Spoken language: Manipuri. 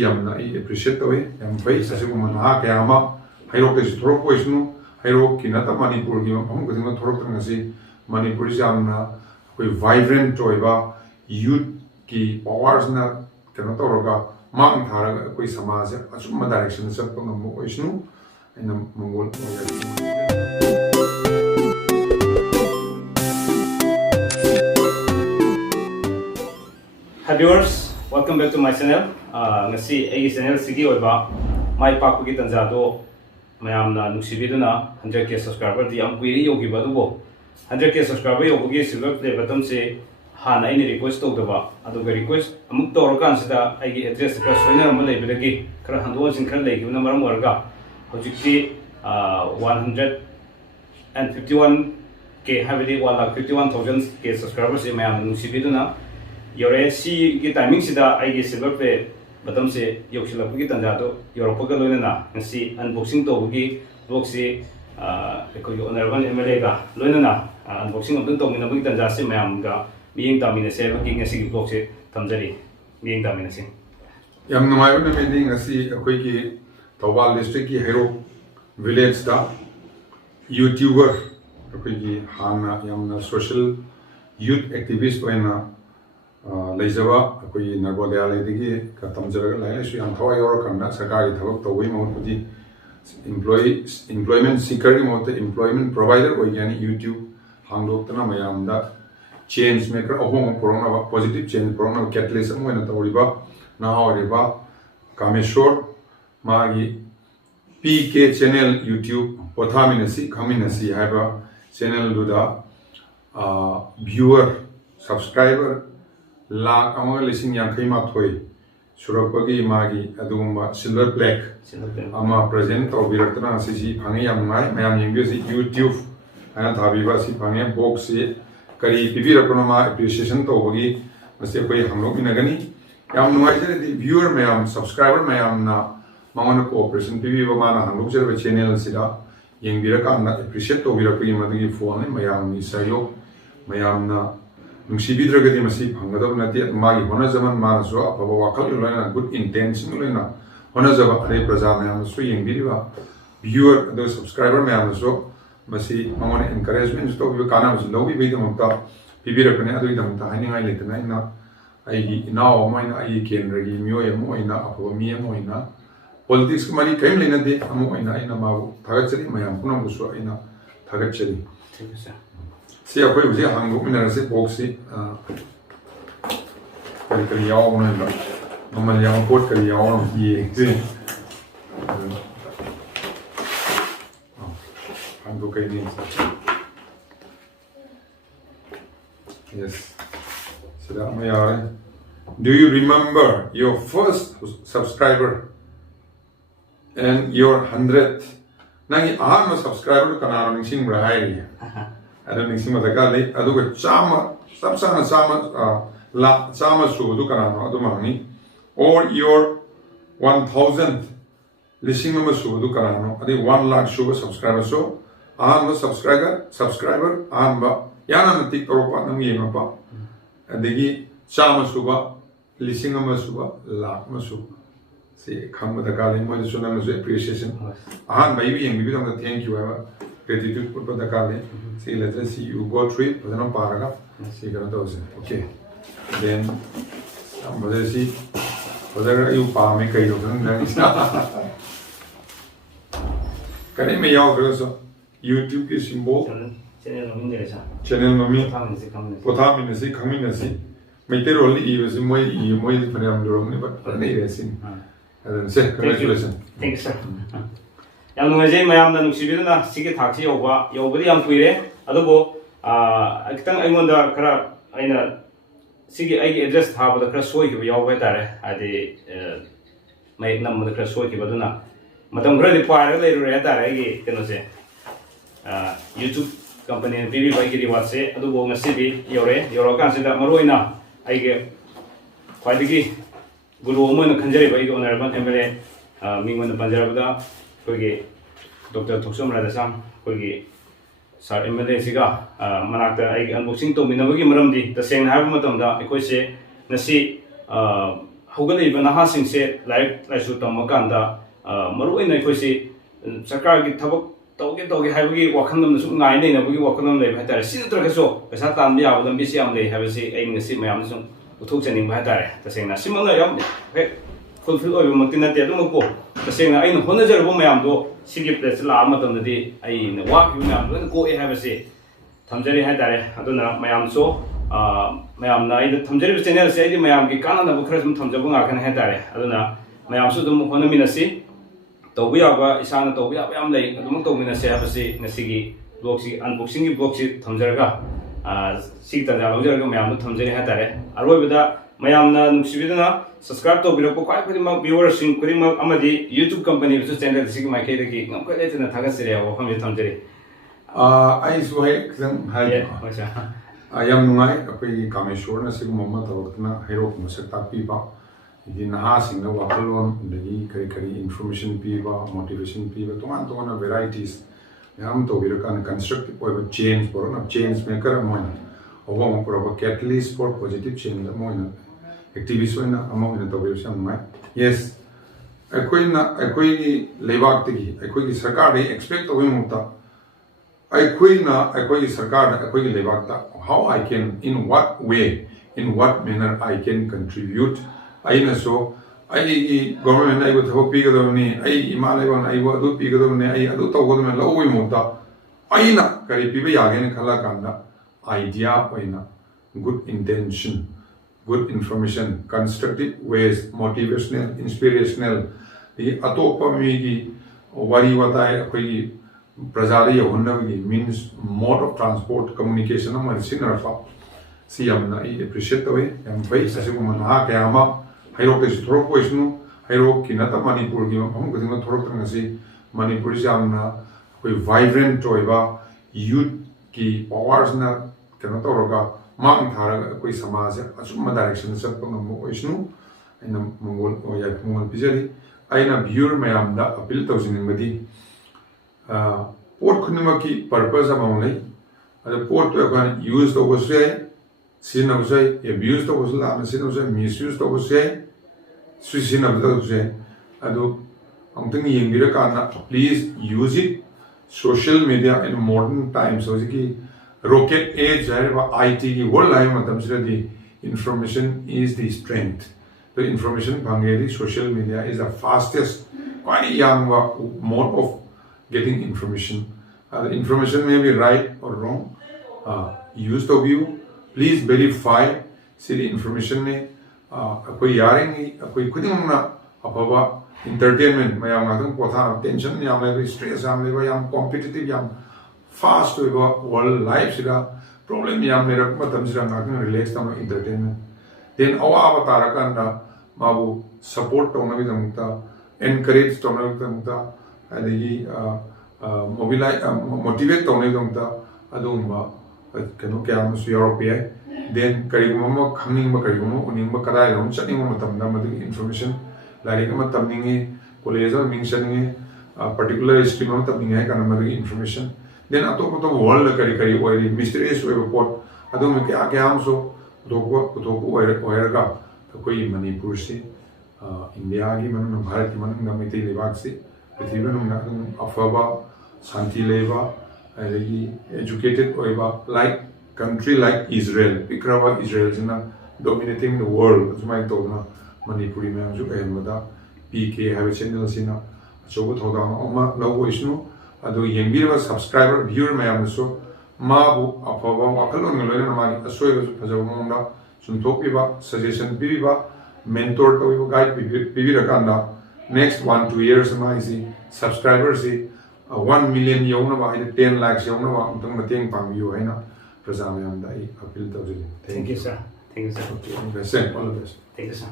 yamna I appreciate tawi yam fai sasiguman ha kaya ama hairok tesi thorok poisnu hairok kinata Manipur ki mafam kadingma thorok tangasi Manipur yamna koi vibrant toiba youth ki powers na kena toroga mang tharaga koi samaj achumma direction satpa ngamu oisnu aina mongol Hi viewers, welcome back to my channel. Ngasi Eigi channel sigi oiba mai pakpagi tanja do mayamna nuksibiduna 100k subscriber di am kuiri yogi badubo 100k subscriber yogi silver play button se hana ini request to daba aduga request amuk to kan sida Eigi address ka soina am lei bedagi khara hando jin khara lei gibna maram warga hojikti 151k habidi 151,000k subscribers se mayam nuksibiduna Yore si ki timing sida Eigi silver play button se yoksilapagi tanja do Europaga loinana ngasi unboxing to bugi vlog se ekoi honorable MLA ga loinana unboxing of to mina bugi tanja se mayam ga miyeng tamina se bugi ngasi vlog se tamjari miyeng tamina se yam nungai na meeting ngasi ekoi ki Thawal district ki hero village da YouTuber ekoi ki hana yamna social youth activist oina Laizaba, koi Nagolia lady, Katamjara, Laish, and Hawaii or Kanda, Sakari, Tavok, the way Moti employment seeker, employment provider, or any YouTube, Hangdokana Mayamda, change maker, a home corona, positive change, corona catalyst, and when at Oriba, now Riba, Kameshore, Magi, PK channel, YouTube, POTHAMINASI, KHANGMINASI, Hybra, channel Luda, viewer, subscriber. Lakh among listening Yankee Matoi, Surapagi Magi, Adumba, Silver Black, Ama present or Viratana Sisi, Pangayam, Mayam Yangusi, YouTube, and Tabivasi Pangay, Boxi, Kari, Pivira Pronoma, appreciation Togi, Masipay Hamlo Minagani, Yam Noise, the viewer Mayam, subscriber Mayam na Mamana cooperation, Pivamana, Hamluxa channel Sida, Yang Virakana, appreciate Toviraki Madi phone, Mayam Nisayo, Mayam na. Nungsibidra masi phangada nati magi hona zaman mana so apaba wakal loina good intention loina hona jaba are praja mayam so yengbiriba viewer the subscriber mayam so masi mangone encouragement to bi kana masi lobi bi damta bibira kane adu damta hani ngai letna ina ai inaw moina ai kenragi myoy moina apaba mi moina politics mari kaim lena de amoina ina mabu thagachari mayam kunam gusu ina thagachari thank you sir See, I put here HANGMINASI boxy. Kari yaw mo na. Naman yaw pot kari yaw ng hiye. Hanggo kay din. Yes. Sila mayari. Do you remember your first subscriber and your 100th? Nangi aham subscriber kanaro ning sing brahay. I don't think Simataka, I do a Sama, Samsana Sama, La Sama Sudu Kanano, Adumani, or your 1,000th listening number Sudu Kanano, I think 1 lakh sugar subscriber. So, I'm a subscriber, I'm a Yana Tikoropa, Namapa, and the Sama Suba, listening number Suba, Lakh Masuba. See, come with the Kali, more than appreciation. I'm baby and we don't thank you ever. Gratitude put the Kali. See, let's see you go through it, but then paragraph. See, okay. Then somebody see whether you palm me. Can I make out also YouTube is symbol? Channel Nomi POTHAMINASI, KHANGMINASI. Meteorology was in way for them wrong, but I say, congratulations. Thank you, sir. Yang nungajay mayam na nuksibiduna sige thaksi yoba yobadi yang kuire adobo kitang aimonda kara aina sige aigi address thabada kara soi ki yoba tare adi mai namda kara soi ki baduna matam gra di paara le ru tare aigi keno se YouTube company bibi bai ki riwat se adobo ngasi bi yoro kan se da maroina aigi khwaidigi guru omona khanjari bai honorable MLA mingona panjarabada Kogi Dr. Touminare Sam, Kogi Sir MLA Siga, Manaka, unboxing to Minabagi Maramdi, the same Havamatonda, Equise, Nasi ꯍꯧꯒꯠꯂꯛꯏꯕ ꯅꯍꯥꯁꯤꯡꯁꯦ ꯂꯥꯏꯔꯤꯛ ꯂꯥꯏꯁꯨ ꯇꯝꯃꯀꯥꯟꯗ ꯃꯔꯨꯑꯣꯏꯅ ꯑꯩꯈꯣꯏꯁꯤ ꯁꯔꯀꯥꯔꯒꯤ ꯊꯕꯛ ꯇꯧꯒꯦ ꯍꯥꯏꯕꯒꯤ ꯋꯥꯈꯜꯂꯣꯟꯗ ꯁꯨꯝ ꯉꯥꯏ ꯂꯩꯅꯕꯒꯤ ꯋꯥꯈꯜꯂꯣꯟ ꯂꯩꯕ ꯍꯥꯏꯇꯥꯔꯦ ꯁꯤ ꯅꯠꯇ꯭ꯔꯒꯁꯨ ꯄꯩꯁꯥ ꯇꯥꯟꯕ ꯌꯥꯕ ꯂꯝꯕꯤꯁꯤ ꯌꯥꯝ ꯂꯩ ꯍꯥꯏꯕꯁꯤ ꯑꯩ ꯉꯁꯤ ꯃꯌꯥꯝꯗ ꯁꯨꯝ ꯎꯠꯊꯣꯛꯆꯅꯤꯡꯕ ꯍꯥꯏꯇꯥꯔꯦ ꯇꯁꯦꯡꯅ ꯁꯤꯃꯛꯅ ꯌꯥꯝ ꯍꯦꯛ ꯐꯨꯜꯐꯤꯜ ꯑꯣꯏꯕꯃꯛꯇꯤ ꯅꯠꯇꯦ ꯑꯗꯨꯃꯛꯄꯨ ꯇꯁꯦꯡꯅ ꯑꯩꯅ ꯍꯣꯠꯅꯖꯔꯨꯕ ꯃꯌꯥꯝꯗꯣ ꯁꯤꯒꯤ ꯄ꯭ꯂꯦꯁꯇ ꯂꯥꯛꯑ ꯃꯇꯝꯗꯗꯤ ꯑꯩꯅ ꯋꯥꯈꯤꯕ ꯃꯌꯥꯝ ꯂꯣꯏꯅ ꯀꯣꯛꯑꯦ ꯍꯥꯏꯕꯁꯤ ꯊꯝꯖꯔꯤ ꯍꯥꯏꯇꯥꯔꯦ ꯑꯗꯨꯅ ꯃꯌꯥꯝꯁꯨ ꯃꯌꯥꯝꯅ ꯑꯩꯅ ꯊꯝꯖꯔꯤꯕ ꯆꯦꯅꯦꯜꯁꯦ ꯑꯩꯗꯤ ꯃꯌꯥꯝꯒꯤ ꯀꯥꯟꯅꯅꯕ ꯈꯔ ꯁꯨꯝ ꯊꯝꯖꯕ ꯉꯥꯛꯇꯅꯤ ꯍꯥꯏꯇꯥꯔꯦ ꯑꯗꯨꯅ ꯃꯌꯥꯝꯁꯨ ꯑꯗꯨꯝ ꯍꯣꯠꯅꯃꯤꯟꯅꯁꯤ ꯇꯧꯕ ꯌꯥꯕ ꯏꯁꯥꯅ ꯇꯧꯕ ꯌꯥꯕ ꯌꯥꯝ ꯂꯩ ꯑꯗꯨꯃꯛ ꯇꯧꯃꯤꯟꯅꯁꯤ ꯍꯥꯏꯕꯁꯤ ꯉꯁꯤꯒꯤ ꯕ꯭ꯂꯣꯒꯁꯤ ꯑꯟꯕꯣꯛꯁꯤꯡꯒꯤ ꯕ꯭ꯂꯣꯒꯁꯤ ꯊꯝꯖꯔꯒ ꯁꯤꯒꯤ ꯇꯥꯟꯖꯥ ꯂꯧꯖꯔꯒ ꯃꯌꯥꯝꯗ ꯊꯝꯖꯔꯤ ꯍꯥꯏꯇꯥꯔꯦ ꯑꯔꯣꯏꯕꯗ ꯃꯌꯥꯝꯅ ꯅꯨꯡꯁꯤꯕꯤꯗꯨꯅ ꯁꯕꯁꯀ꯭ꯔꯥꯏꯕ ꯇꯧꯕꯤꯔꯛꯄ ꯈ꯭ꯋꯥꯏ ꯈꯨꯗꯤꯡꯃꯛ ꯚꯤꯌꯨꯋꯔꯁꯤꯡ ꯈꯨꯗꯤꯡꯃꯛ ꯑꯃꯗꯤ ꯌꯨꯇ꯭ꯌꯨꯕ ꯀꯝꯄꯅꯤꯗꯁꯨ ꯆꯦꯅꯦꯜ ꯑꯁꯤꯒꯤ ꯃꯥꯏꯀꯩꯗꯒꯤ ꯉꯝꯈꯩ ꯂꯩꯇꯅ ꯊꯥꯒꯠꯆꯔꯤ ꯍꯥꯏꯕ ꯋꯥꯐꯝꯁꯤ ꯊꯝꯖꯔꯤ ꯑꯩꯁꯨ ꯍꯦꯛ ꯈꯤꯇꯪ ꯍꯥꯏꯒꯦ ꯌꯥꯝ ꯅꯨꯡꯉꯥꯏ ꯑꯩꯈꯣꯏꯒꯤ ꯀꯥꯃꯦꯁꯣꯔꯅ ꯁꯤꯒꯨꯝꯕ ꯑꯃ ꯇꯧꯔꯛꯇꯨꯅ ꯍꯩꯔꯣꯛ ꯃꯁꯛ ꯇꯥꯛꯄꯤꯕ ꯍꯥꯏꯗꯤ ꯅꯍꯥꯁꯤꯡꯗ ꯋꯥꯈꯜꯂꯣꯟ ꯑꯗꯒꯤ ꯀꯔꯤ ꯏꯟꯐꯣꯔꯃꯦꯁꯟ ꯄꯤꯕ ꯃꯣꯇꯤꯚꯦꯁꯟ ꯄꯤꯕ toꯉꯥꯟ toꯉꯥꯟꯕ ꯚꯦꯔꯥꯏꯇꯤꯁ ꯃꯌꯥꯝ ꯇꯧꯕꯤꯔꯀꯥꯟꯗ ꯀꯟꯁꯇ꯭ꯔꯛꯇꯤꯞ ꯑꯣꯏꯕ ꯆꯦꯟꯖ ꯄꯨꯔꯛꯅꯕ ꯆꯦꯟꯖ ꯃꯦꯀꯔ ꯑꯃ ꯑꯣꯏꯅ ꯑꯍꯣꯡꯕ ꯄꯨꯔꯛꯄ ꯀꯦꯇꯂꯤꯁ ꯐꯣꯔ ꯄꯣꯖꯤꯇꯤꯚ ꯆꯦꯟꯖ ꯑꯃ ꯑꯣꯏꯅ ꯑꯦꯛꯇꯤꯚꯤꯁ ꯑꯣꯏꯅ ꯑꯃ ꯑꯣꯏꯅ ꯇꯧꯕꯤꯕꯁꯤ ꯌꯥꯝ ꯅꯨꯡꯉꯥꯏ ꯌꯦꯁ ꯑꯩꯈꯣꯏꯒꯤ ꯂꯩꯕꯥꯛꯇꯒꯤ ꯑꯩꯈꯣꯏꯒꯤ ꯁꯔꯀꯥꯔꯗꯒꯤ ꯑꯦꯛꯁꯄꯦꯛ ꯇꯧꯕꯒꯤ ꯃꯍꯨꯠꯇ ꯑꯩꯈꯣꯏꯒꯤ ꯁꯔꯀꯥꯔꯗ ꯑꯩꯈꯣꯏꯒꯤ ꯂꯩꯕꯥꯛꯇ how I can in what way in what manner I can contribute ꯑꯩꯅꯁꯨ ꯑꯩꯒꯤ ꯒꯣꯚꯔꯟꯃꯦꯟꯠꯅ ꯑꯩꯕꯨ ꯊꯕꯛ ꯄꯤꯒꯗꯕꯅꯤ ꯑꯩ ꯏꯃꯥ ꯂꯩꯕꯥꯛꯅ ꯑꯩꯕꯨ ꯑꯗꯨ ꯄꯤꯒꯗꯕꯅꯤ ꯑꯩ ꯑꯗꯨ ꯇꯧꯒꯗꯕꯅꯤ ꯂꯧꯕꯒꯤ ꯃꯍꯨꯠꯇ ꯑꯩꯅ ꯀꯔꯤ ꯄꯤꯕ ꯌꯥꯒꯦꯅ ꯈꯜꯂ ꯀꯥꯟꯗ ꯑꯥꯏꯗꯤꯌꯥ ꯑꯣꯏꯅ good intention good information, constructive ways, motivational, inspirational, the atoppa migi wari watai akoi prajada yahunnabi means mode of transport communication am sinarfa si amna I appreciate toy am bai sasiguma na kaya ama hairok te thorok poisnu hairok kinata manipur gi am gudinga thorok tangasi manipur jamna koi vibrant toiba youth ki powers na kena toroga ꯃꯥꯡ ꯊꯥꯔꯒ ꯑꯩꯈꯣꯏ ꯁꯃꯥꯖꯁꯦ ꯑꯆꯨꯝꯕ ꯗꯥꯏꯔꯦꯛꯁꯟꯗ ꯆꯠꯄ ꯉꯝꯕ ꯑꯣꯏꯁꯅꯨ ꯑꯩꯅ ꯃꯉꯣꯟ ꯄꯤꯖꯔꯤ ꯑꯩꯅ ꯚ꯭ꯌꯨꯔ ꯃꯌꯥꯝꯗ ꯑꯄꯤꯜ ꯇꯧꯖꯅꯤꯡꯕꯗꯤ ꯄꯣꯠ ꯈꯨꯗꯤꯡꯃꯛꯀꯤ ꯄꯔꯄꯁ ꯑꯃ ꯂꯩ ꯑꯗ ꯄꯣꯠꯇꯣ ꯑꯩꯈꯣꯏꯅ ꯌꯨꯖ ꯇꯧꯕꯁꯨ ꯌꯥꯏ ꯁꯤꯖꯤꯟꯅꯕꯁꯨ ꯌꯥꯏ ꯑꯦꯕ꯭ꯌꯨꯖ ꯇꯧꯕꯁꯨ ꯂꯥꯟꯅ ꯁꯤꯖꯤꯟꯅꯕꯁꯨ ꯌꯥꯏ ꯃꯤꯁꯌꯨꯖ ꯇꯧꯕꯁꯨ ꯌꯥꯏ ꯁꯤꯖꯤꯟꯅꯕꯁꯨ ꯌꯥꯏ ꯑꯗꯨ ꯑꯃꯨꯛꯇꯪ ꯌꯦꯡꯕꯤꯔꯀꯥꯟꯗ please use it social media in modern times ꯍꯧꯖꯤꯛꯀꯤ rocket age IT ki world life matam siradi information is the strength. The information bhangedi social media is the fastest quite young mode of getting information. The information may be right or wrong. Used of you, please verify see the information ne akoi yaring akoi khuding na apaba entertainment mayam ngatang potha tension yam le stress yam le yam competitive yam fast world life sida problem yam ne rak matam sida ngak relax tam entertainment then awa avatara kanda mabu support tona bi damta encourage tona bi damta adigi mobilize motivate tona bi damta adumba kano kyam su europe then kariguma khangning ba kariguma uning ba kadai rom chaning ma matam da madu information like ma tamningi college or mentioning particular stream ma tamningi hai kana madu information then atop world kari oiri mysterious report adum kya kya am so utoko oiraga koi manipur se india gi man bharat gi man ngamiti lebak se prithvi man afaba shanti leba alagi educated oiba like country like israel ikraba israel jina dominating the world sumai to na manipuri me ju kaimada pk have channel sina chobo thoda ma logo isnu adu yengbira subscriber viewer mayamsu mabu afaba wakalon loina mari asoiba fajabu monda suntopiba suggestion biba mentor to guide bibira kanda next 1-2 years ma isi subscribers 1 million yona ba 10 lakhs yona ba tung mateng pangbiu haina praja mayamda I appeal tawjili thank you sir all the best thank you sir